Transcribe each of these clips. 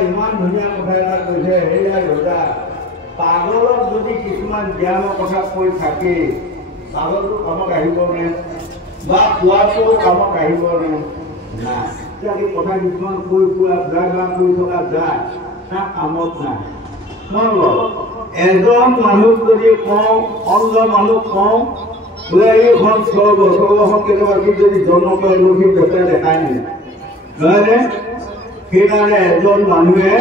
ইমান ধুনীয়া কথা এটা কৈছে সেয়া ৰজা পাগলক যদি কিছুমান জ্ঞানৰ কথা কৈ থাকে পাগলটো কামত আহিবনে বা কোৱাটো কামত আহিবনে নাই কথা কিছুমান কৈ ফুৰা যায় বা কৈ থকা যায় তাৰ কামত নাই এজন মানুহ যদি কওঁ অন্ধ মানুহ কওঁ বোলে এইখন স্বৰ্গখন কেনেকুৱা যদি জন্ম কৰে লোক দেখাই দেখাই নাই নহয়নে সেইকাৰণে এজন মানুহে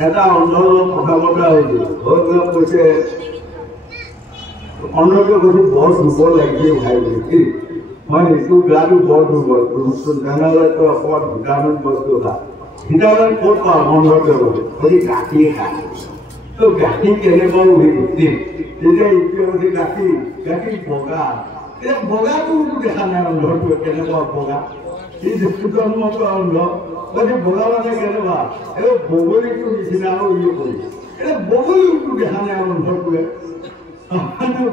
এটা অন্ধৰ কথা বতৰা হৈছিল হৈ কৈছে অন্ধকে কৈছে বৰ দুৰ্বল লাগিছে ভাই বুলি মই এইটো গাটো বৰ দুৰ্বল তেনেহ'লে তই অকণমান ভিটামিন বস্তু খা ভিটামিন ক'ত পাওঁ অন্ধকে কৈছে গাখীৰ খা তো গাখীৰ কেনেকুৱা উঠিম তেতিয়া ইটোৱে কৈছে গাখীৰ বগা এতিয়া বগাটো দেখা নাই অন্ধটোৱে কেনেকুৱা বগা এই জন্ম কৰা অন্ধ কৈছে বগা মানে কেনেকুৱা এই বগলীটো নিচিনা আৰু ইয়ে কৰি এতিয়া বগলীটো দেখা নাই অন্ধটোৱে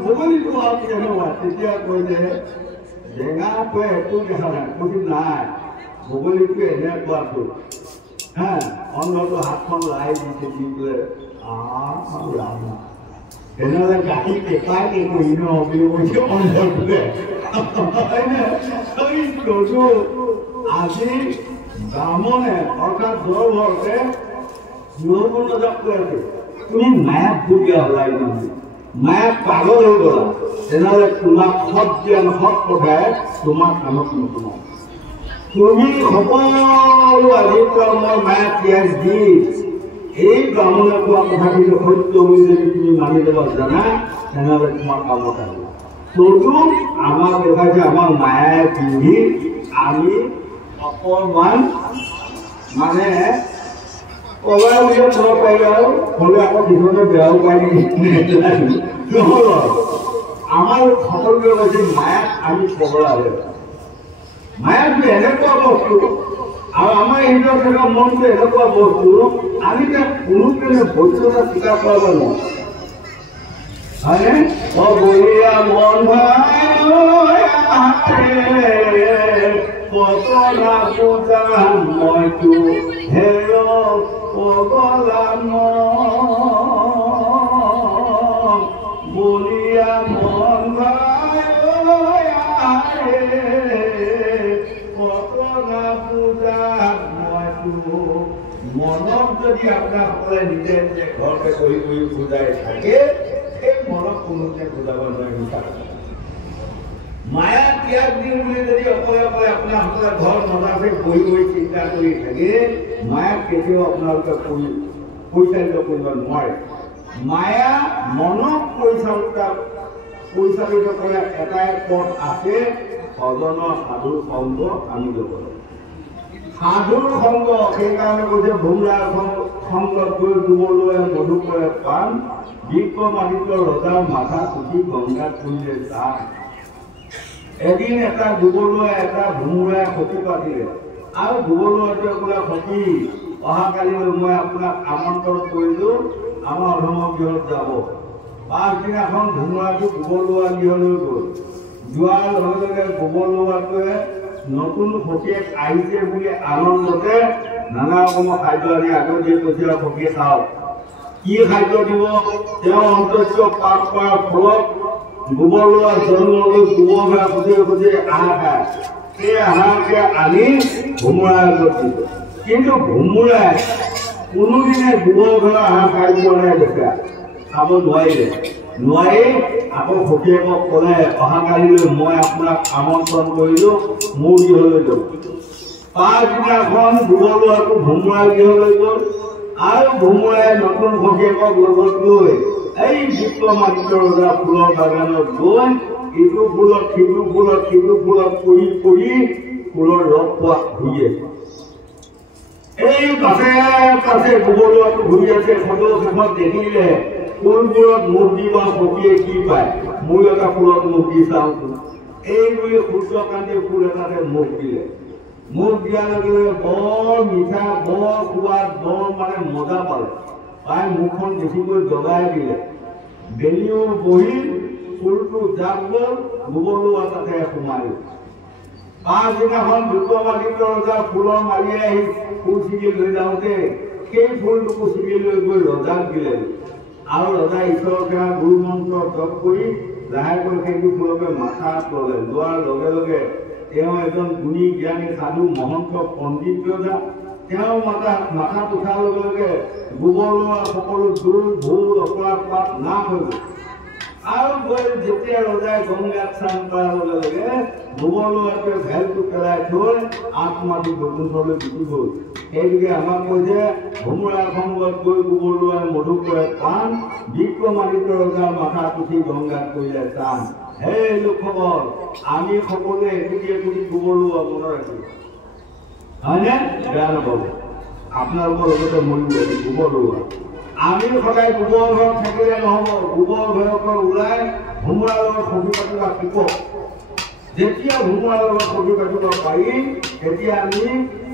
বগলীটো আৰু কেনেকুৱা তেতিয়া কৈ যে জেঙাটোৱে একো দেখা নাই কৈছে নাই বগলীটো এনেকুৱাটো হা অন্ধটো হাতখন লাই দিছে দি পেলাই তেনেহ'লে গাখীৰ কেঁচাই কৰি ন বুলি কৈছে অন্ধটোৱে আজি ব্ৰাহ্মণে অৰ্থাৎ জ্বৰ হওঁতে নজা কৈ আছে তুমি মায়াক ভুগীয়া হলাই নহয় মায়াক পাগল হৈ গলা তেনেহ'লে তোমাক সৎ জ্ঞান সৎ পঠাই তোমাক কামত নোসোমাও তুমি সকলো আজিৰ পৰা মই মায়াক ত্যাগ দি এই ব্ৰাহ্মণে কোৱা কথাখিনি সত্য বুলি যদি তুমি মানি ল'ব জানা তেনেহ'লে তোমাৰ কামত আহিব তদু আমাক দেখাইছে আমাৰ মায়াই পিন্ধি আমি অকণমান মানে কলাই উলিয়াই থব পাৰি আৰু হ'লে আকৌ পিছতে বেয়াও পাই নহ'ল আমাৰ সকলোৱে কৈছে মায়াক আমি পগলা হৈ মায়াকটো এনেকুৱা বস্তু আৰু আমাৰ হৃদয়ত থকা মনটো এনেকুৱা বস্তু আমি তাক কোনো কেনে বৈধতা স্বীকাৰ কৰিব নোৱাৰোঁ হয়নে বলীয়া মন পগলা পূজা মইতো হেৰ পগলা বলীয়া মন পগলা পূজা মইতো মনক যদি আপোনাৰ সকলে নিজে নিজে ঘৰতে কৰি বুজাই থাকে সেই মনক কোনোদিনে বুজাব নোৱাৰিব মায়া ত্যাগ দিম বুলি যদি অকলে অকলে আপোনাৰ সকলে ঘৰ মনাতে বহি চিন্তা কৰি থাকে মায়াক কেতিয়াও আপোনালোকে পৰিচালিত কৰিব নোৱাৰে মায়া মনক পৰিচালিত কৰা এটাই পথ আছে ভজনৰ সাধুৰ সংগ আমি ল'ব লাগে সাধুৰ সংগ সেইকাৰণে কৈছে ভোমৰাৰ সংগত গৈ ডুবলৈ মধুকৰে পাণ বিক্ৰমাদিত্য ৰজাৰ মাথা কুটি গংগাত কৰিলে যাম এদিন এটা ডুবলুৱাই এটা ভোমৰাই সখী পাতিলে আৰু ডুবলুৱাটোৱে ক'লে সখী অহাকালিলৈ মই আপোনাক আমন্ত্ৰণ কৰিলোঁ আমাৰ অধমৰ গৃহত যাব পাছদিনাখন ভোমৰাটো ডুবলুৱা গৃহলৈ গ'ল যোৱাৰ লগে লগে ডুবলুৱাটোৱে নতুন সখীয়ে আহিছে বুলি আনন্দতে নানা ৰকমৰ খাদ্য আনি আগত দিয়ে কৈছে সখী খাওক কি খাদ্য দিব তেওঁ অন্তৰ্য পাঠ কৰাৰ ফলত গোবৰলোৱা জন্মলৈ গোবৰ ভৰা খুঁজে আহাৰ খায় সেই আহাৰকে আনি ভোমৰাই আগত দিব কিন্তু ভোমৰাই কোনোদিনে গোবৰ ভৰা আহাৰ খাই পোৱা নাই দেখা খাব নোৱাৰিলে নোৱাৰি আকৌ সখীয়েকক ক'লে অহাকালিলৈ মই আপোনাক আমন্ত্ৰণ কৰিলোঁ মোৰ গৃহলৈ যাওক। পাছদিনাখন গোবৰলুৱাটো ভোমোৰাৰ গৃহলৈ গ'ল আৰু ভোমোৰাই নতুন সখীয়েকক লগত লৈ এই বিক্ৰমাদিত্য ৰজা ফুলৰ বাগানত গৈ ইটো ফুলত সিটো ফুলত সিটো ফুলত পৰি পৰি ফুলৰ ৰস পোৱা ঘূৰি আছে। এই পাছে পাছে গোবৰলুৱাটো ঘূৰি আছে। সদৌ শেষত দেখিলে ফুলবোৰত মুখ দিব সখীয়ে কি পায়, মোৰ এটা ফুলত মুখ দি চাওঁচোন। এই বুলি সূৰ্যকান্তি ফুল এটাতে মুখ দিলে। মুখ দিয়াৰ লগে লগে বৰ মিঠা, বৰ সোৱাদ, বৰ মানে মজা পালে। পাই মুখখন বেছিকৈ জগাই দিলে। বেলিও বহিল, ফুলটো জাপ গ'ল, গোবৰলুৱা তাতে সোমাই। পাছদিনাখন বিক্ৰমাদিত্য ৰজা ফুলৰ মাৰিয়ে আহি ফুল ছিঙি লৈ যাওঁতে সেই ফুলটোকো ছিঙি লৈ গৈ ৰজাক দিলে আৰু ৰজা ঈশ্বৰৰ সেৱা গুৰু মন্ত্ৰ জপ কৰি লাহেকৈ সেইটো ফুলকে মাথাত ল'লে। লোৱাৰ লগে লগে তেওঁ এজন গুণী জ্ঞানী সাধু মহন্ত পণ্ডিত ৰজা। তেওঁ মাথাত উঠাৰ লগে লগে গোবৰলুৱা সকলো দূৰ ভুল অপৰাধ পাপ নাশ হৈ গ'ল। আৰু গৈ যেতিয়া ৰজাই গংগাত স্নান কৰাৰ লগে লগে গোবৰলুৱাটোৱে ভেলটো পেলাই থৈ আত্মাটো বৈকুণ্ঠলৈ গুচি গ'ল। সেইটোকে আমাক কৈছে ভোমোৰা সংগত গৈ গোবৰলুৱাই মধুপুৰে পাণ, বিক্ৰমাদিত্য ৰজাৰ মাথাত উঠি গংগাত কৰিলে স্নান। সেই লোকসকল আমি সকলোৱে একোটি একোটি গোবৰলুৱা মনত ৰাখিব, হয়নে? বেয়া নাপাব। আপোনালোকৰ লগতে ময়ো গোবৰলুৱা। আমি সদায় গোবৰ ঘৰত থাকিলে নহ'ব। গোবৰ ঘৰৰ পৰা ওলাই ভোমোৰাৰ লগত সখী পাতিব শিকক। যেতিয়া ভোমোৰাৰ লগত সখী পাতিব পাৰিম তেতিয়া আমি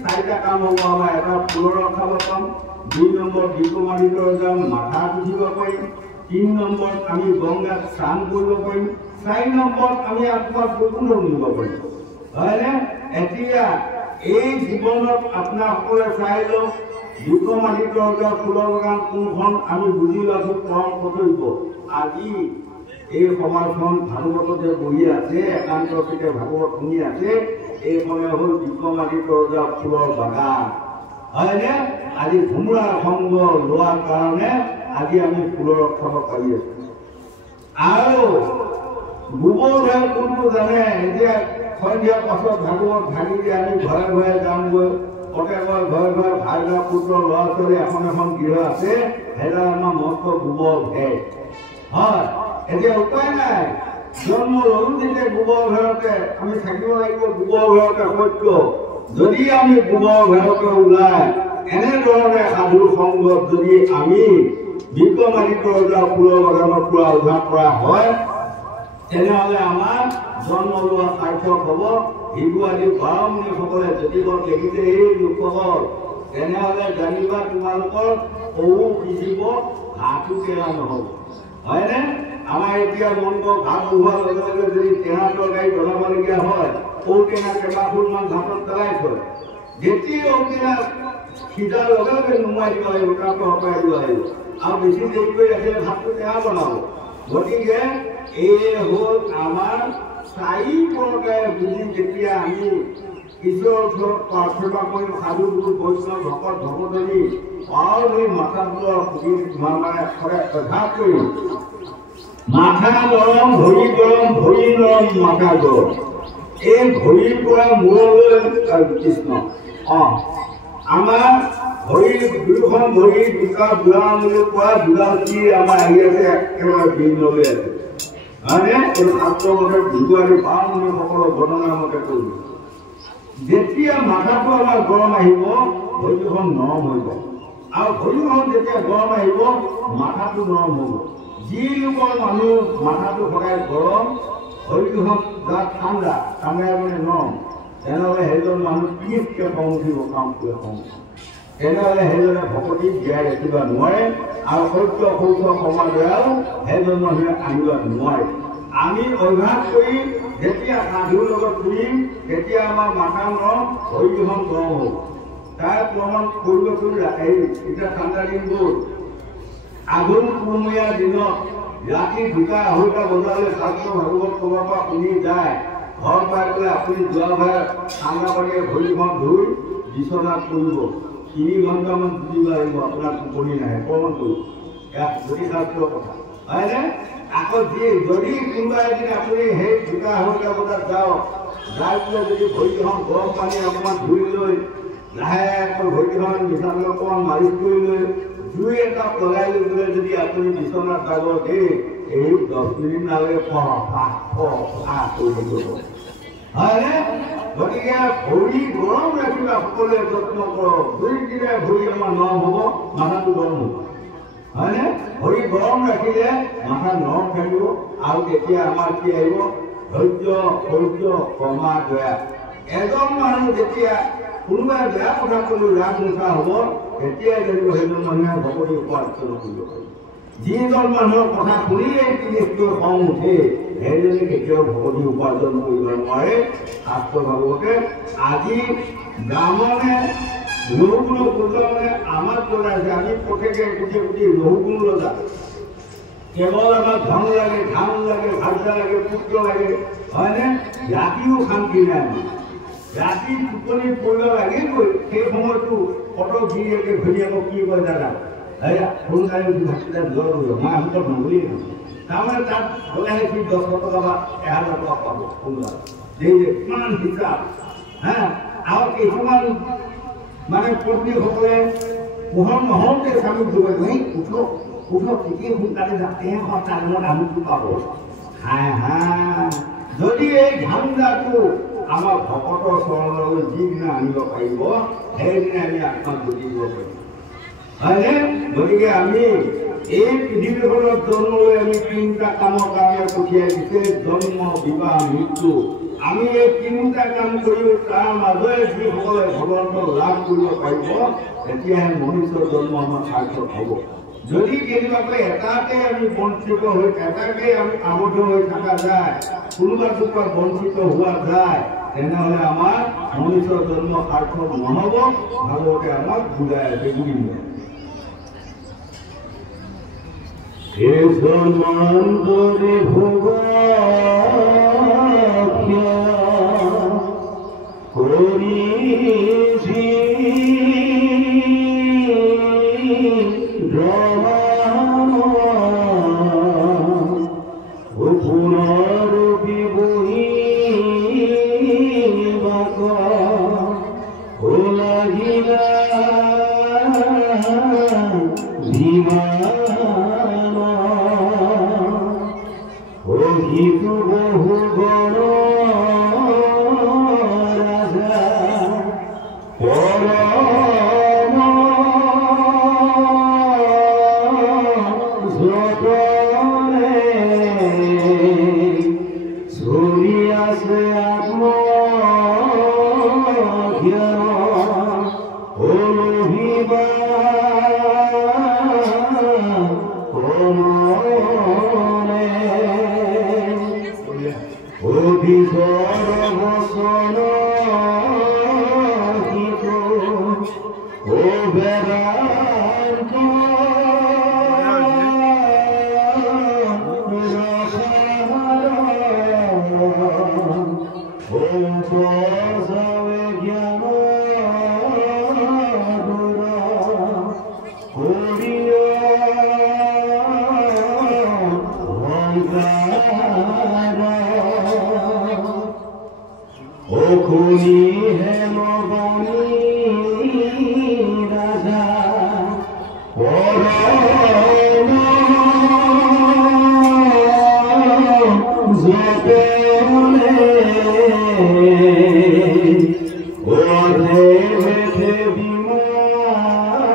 চাৰিটা কাম হ'ব। আমাৰ এটা ফুলৰ ৰস খাব পাম, ২ নম্বৰ বিক্ৰমাদিত্য ৰজাৰ মাথাত উঠিব পাৰিম, ৩ নম্বৰত আমি গংগাত স্নান কৰিব পাৰিম, ৪ নম্বৰত আমি আত্মাক বৈকুণ্ঠ নিব পাৰিম, হয়নে? এতিয়া এই জীৱনত আপোনাসকলে চাই লওক বিক্ৰমাদিত্য ৰজাৰ ফুলৰ বাগান কোনখন আমি বুজি লৈছোঁ পৰম কৰ্তব্য। আজি এই সমাজখন ভাগৱততে বহি আছে, একান্তচিতে ভাগৱত শুনি আছে, এইখনে হ'ল বিক্ৰমাদিত্য ৰজাৰ ফুলৰ বাগান, হয়নে? আজি ভোমোৰা সংগ লোৱাৰ কাৰণে আজি আমি ফুলৰ ৰস খাব পাৰি আছো। আৰু গোবৰ ঘৰ কোনটো জানে? এতিয়া সন্ধিয়াৰ পাছত ভাগৱত ভাগি দিয়ে আমি ঘৰে ঘৰে যামগৈ। প্ৰত্যেকৰ ঘৰে ঘৰে ভাই ভাই পুত্ৰ ল'ৰা ছোৱালী এখন এখন গৃহ আছে, সেইটা আমাৰ মস্ত গোবৰ ভেট, হয়। এতিয়া উপায় নাই, জন্ম ল'লো যেতিয়া গোবৰ ঘৰতে আমি থাকিব লাগিব। গোবৰ ঘৰতে সত্য। যদি আমি গোবৰ ঘৰতে ওলাই এনেধৰণে সাধু সংগত যদি আমি বিক্ৰমাদিত্য ৰজাৰ ফুলৰ বাগানত পুৰা অভ্যাস কৰা হয় তেনেহ'লে আমাৰ জন্ম লোৱা সাৰ্থক হ'ব। হিন্দু আদি বাৰমুণীসকলে জ্যোতিষত দেখিছে এই লোকসকল, তেনেহ'লে জানিবা তোমালোকৰ ঔ সিজিব, হাতো কেৰা নহ'ব, হয়নে? আমাৰ এতিয়া মন কৰক ভাত বহোৱাৰ লগে লগে যদি টেঙা তৰকাৰী বনাবলগীয়া হয়, ঔটেঙা কেইবাফুলমান ভাতত পেলাই থয়। যেতিয়া ঔটেঙা সিজাৰ লগে লগে নুমাই দিব লাগিব, তাত তৰকাৰী দিব লাগিব। আৰু বেছি দেৰি কৰি ৰাখিলে ভাতটো টেঙা বনাব। গতিকে এই হ'ল আমাৰ 4 প্ৰকাৰে বুজি যেতিয়া আমি ঈশ্বৰৰ ওচৰত প্ৰাৰ্থনা কৰিম, সাধু গুৰু বৈষ্ণৱ ভকত ভকতনী পাৱনি মাথাবোৰৰ মানে অভ্যাস কৰিম। মাথা গৰম, ভৰি গৰম, ভৰি নৰম, মাথা গৰম। এই ভৰিৰ পৰা মূৰলৈ কৃষ্ণ আমাৰ ভৰি দুয়োখন ভৰি দুটা বুঢ়া আঙুলিৰ পৰা দুডালটি আমাৰ আহি আছে একেবাৰে বিন্দলৈ আছে, হয়নে? এই শাস্ত্ৰৰ মতে ভিজুৱাৰী বাৰমুণীসকলৰ বৰ্ণনাৰ মতে কৰিব। যেতিয়া মাথাটো আমাৰ গৰম আহিব ভৰিখন নৰম হৈ যায়, আৰু ভৰিখন যেতিয়া গৰম আহিব মাথাটো নৰম হ'ব। যি লোকৰ মানুহ মাথাটো সদায় গৰম, ভৰিখন গাত ঠাণ্ডা, ঠাণ্ডাই মানে নৰম, তেনেহ'লে সেইজন মানুহ ত্ৰিছকৈ খং উঠিব, কাম কৰি খং উঠিব। তেনেহ'লে সেইজনে ভকতি জীয়াই ৰাখিব নোৱাৰে, আৰু সত্য শৌচ সমাজেও সেইজন মানুহে আনিব নোৱাৰে। আমি অভ্যাস কৰি যেতিয়া সাধুৰ লগত ঘূৰিম তেতিয়া আমাৰ মাথা নৰম, ভৰিখন গৰম হ'ব। তাৰ প্ৰমাণ কৰিবচোন। এতিয়া ঠাণ্ডা দিন গ'ল, আঘোণ পুহমহীয়া দিনত ৰাতি 2টা-2:30 বজালৈ শাস্ত্ৰ ভাগৱত ক'ৰবাৰ পৰা শুনি যায়, ঘৰ পাই পেলাই আপুনি যোৱা ভাই ঠাণ্ডা পানীয়ে ভৰিখন ধুই বিচনাত পৰিব, 3 ঘণ্টামান বুজিব লাগিব, আপোনাৰ টোপনি নাহে। প্ৰমাণ কৰিব, এয়া জ্যোতিষশাস্ত্ৰৰ কথা, হয়নে? আকৌ যদি কোনোবা এদিন আপুনি সেই 2টা বজাত যাওক, যাই পেলাই যদি ভৰিখন গৰম পানী অকণমান ধুই লৈ লাহেকৈ ভৰিখন বিচনাত অকণমান মালিচ কৰি লৈ জুই এটা লগাই লৈ পেলাই যদি আপুনি বিচনাত যাব দেই, এই 10 মিনিট নালাগে কৰি দিব। হয়নে? গতিকে ভৰি গৰম ৰাখিবা, সকলোৱে যত্ন কৰক। দুই দিনে ভৰি আমাৰ নৰম হ'ব, মাথাটো গৰম হ'ব। হয়নে? ভৰি গৰম ৰাখিলে মাথা নৰম থাকিব আৰু তেতিয়া আমাৰ কি আহিব? ধৈৰ্য, ক্ষমা, দয়া। এজন মানুহ যেতিয়া কোনোবাই বেয়া কথা ক'লেও ৰাগ নোখা হ'ব, তেতিয়াই জানিব সেইজন মানুহে ভগৱতী উপাসনা কৰিব পাৰিব। যিজন মানুহৰ কথা শুনিলেই তিনিকৈ খং উঠে, সেইজনে কেতিয়াও ভগৱতী উপাৰ্জন কৰিব নোৱাৰে। শাস্ত্ৰ ভাগৱতে আজি ব্ৰাহ্মণে লহুগুণ পূজনে আমাক জনাইছে, আমি প্ৰত্যেকে কোটি লহুগুণ ৰজা। কেৱল আমাক ধন লাগে, ধান লাগে, ভাজা লাগে, পুত্ৰ লাগে, হয়নে? ৰাতিও শান্তি নাই। ৰাতি টোপনি পৰিব লাগিবই। সেই সময়তো ফটো গিৰিয়েকে ঘৈণীয়েকক কি কয় জানা? সোনকালে ভাতকেইটা জ্বৰ কৰিব, মই আমুকত নগৰীয়ে কৈছোঁ। তাৰমানে তাত গ'লেহে সি 10 টকা বা 1000 টকা পাব সোনকালে। কিমান হিচাপ হা! আৰু কিছুমান মানে পত্নীসকলে পোহৰ নহওঁতে স্বামীক যোগাই গৈ উঠক ঠিকেই সোনকালে যাতে টাইমত আমুকটো পাব। যদি এই ধান্দাটো আমাৰ ভকতৰ চৰণলৈ যিদিনা আনিব পাৰিব, সেইদিনা আমি আত্মাক বুজি দিব পাৰিম। হয়নে? গতিকে আমি এই পৃথিৱীখনত জন্ম লৈ আমি 3টা কামৰ কাৰণে পঠিয়াই দিছে, জন্ম, বিবাহ, মৃত্যু। আমি এই 3টা কাম কৰিও তাৰ মাজৰে যিসকলে ভগৱন্তক লাভ কৰিব পাৰিব, তেতিয়াহে মনুষ্য জন্ম আমাৰ সাৰ্থক হ'ব। যদি কেনেবাকৈ এটাতে আমি বঞ্চিত হৈ, এটাকে আমি আবদ্ধ হৈ থকা যায়, কোনোবাটোৰ পৰা বঞ্চিত হোৱা যায়, তেনেহ'লে আমাৰ মনুষ্য জন্ম সাৰ্থক নহ'ব। ভাগৱতে আমাক বুজাই আছে বুলিব। মন্তরে করিছি পুনরূপী বহি বাক লাগিলা হিতু বহু গণ রাজা পরম যতনে ছড়ি আছে আত্ম জ্ঞান অনুভিবা অভিসরবসন হিত ও বেদান্ত ও সবে জ্ঞান করিও খুনি হেম বনি রাজা পরম যতনে ওধে বেধে বিমানর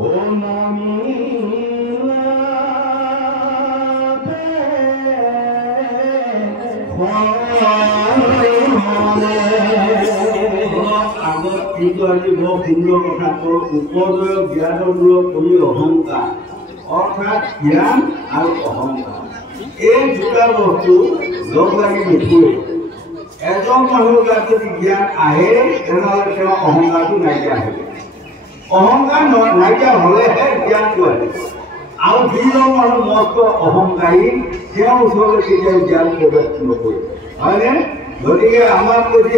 ও নামিলা আগত কিন্তু আজি বৰ সুন্দৰ কথা কওঁ, উপদয় জ্ঞানমূলক কৰি অহংকাৰ, অৰ্থাৎ জ্ঞান আৰু অহংকাৰ, এই 2টা বস্তু লগ লাগি নুফুৰে। এজন মানুহৰ গাত যদি জ্ঞান আহে, তেনেহ'লে তেওঁৰ অহংকাৰটো নাইকিয়া হ'ব। অহংকাৰ নাইকিয়া হ'লেহে জ্ঞানটো আহে। আৰু যিজন মানুহ মস্ত অহংকাৰী, তেওঁৰ ওচৰলৈ কেতিয়াও জ্ঞান প্ৰৱেশ নকৰে। হয়নে? গতিকে আমাক যদি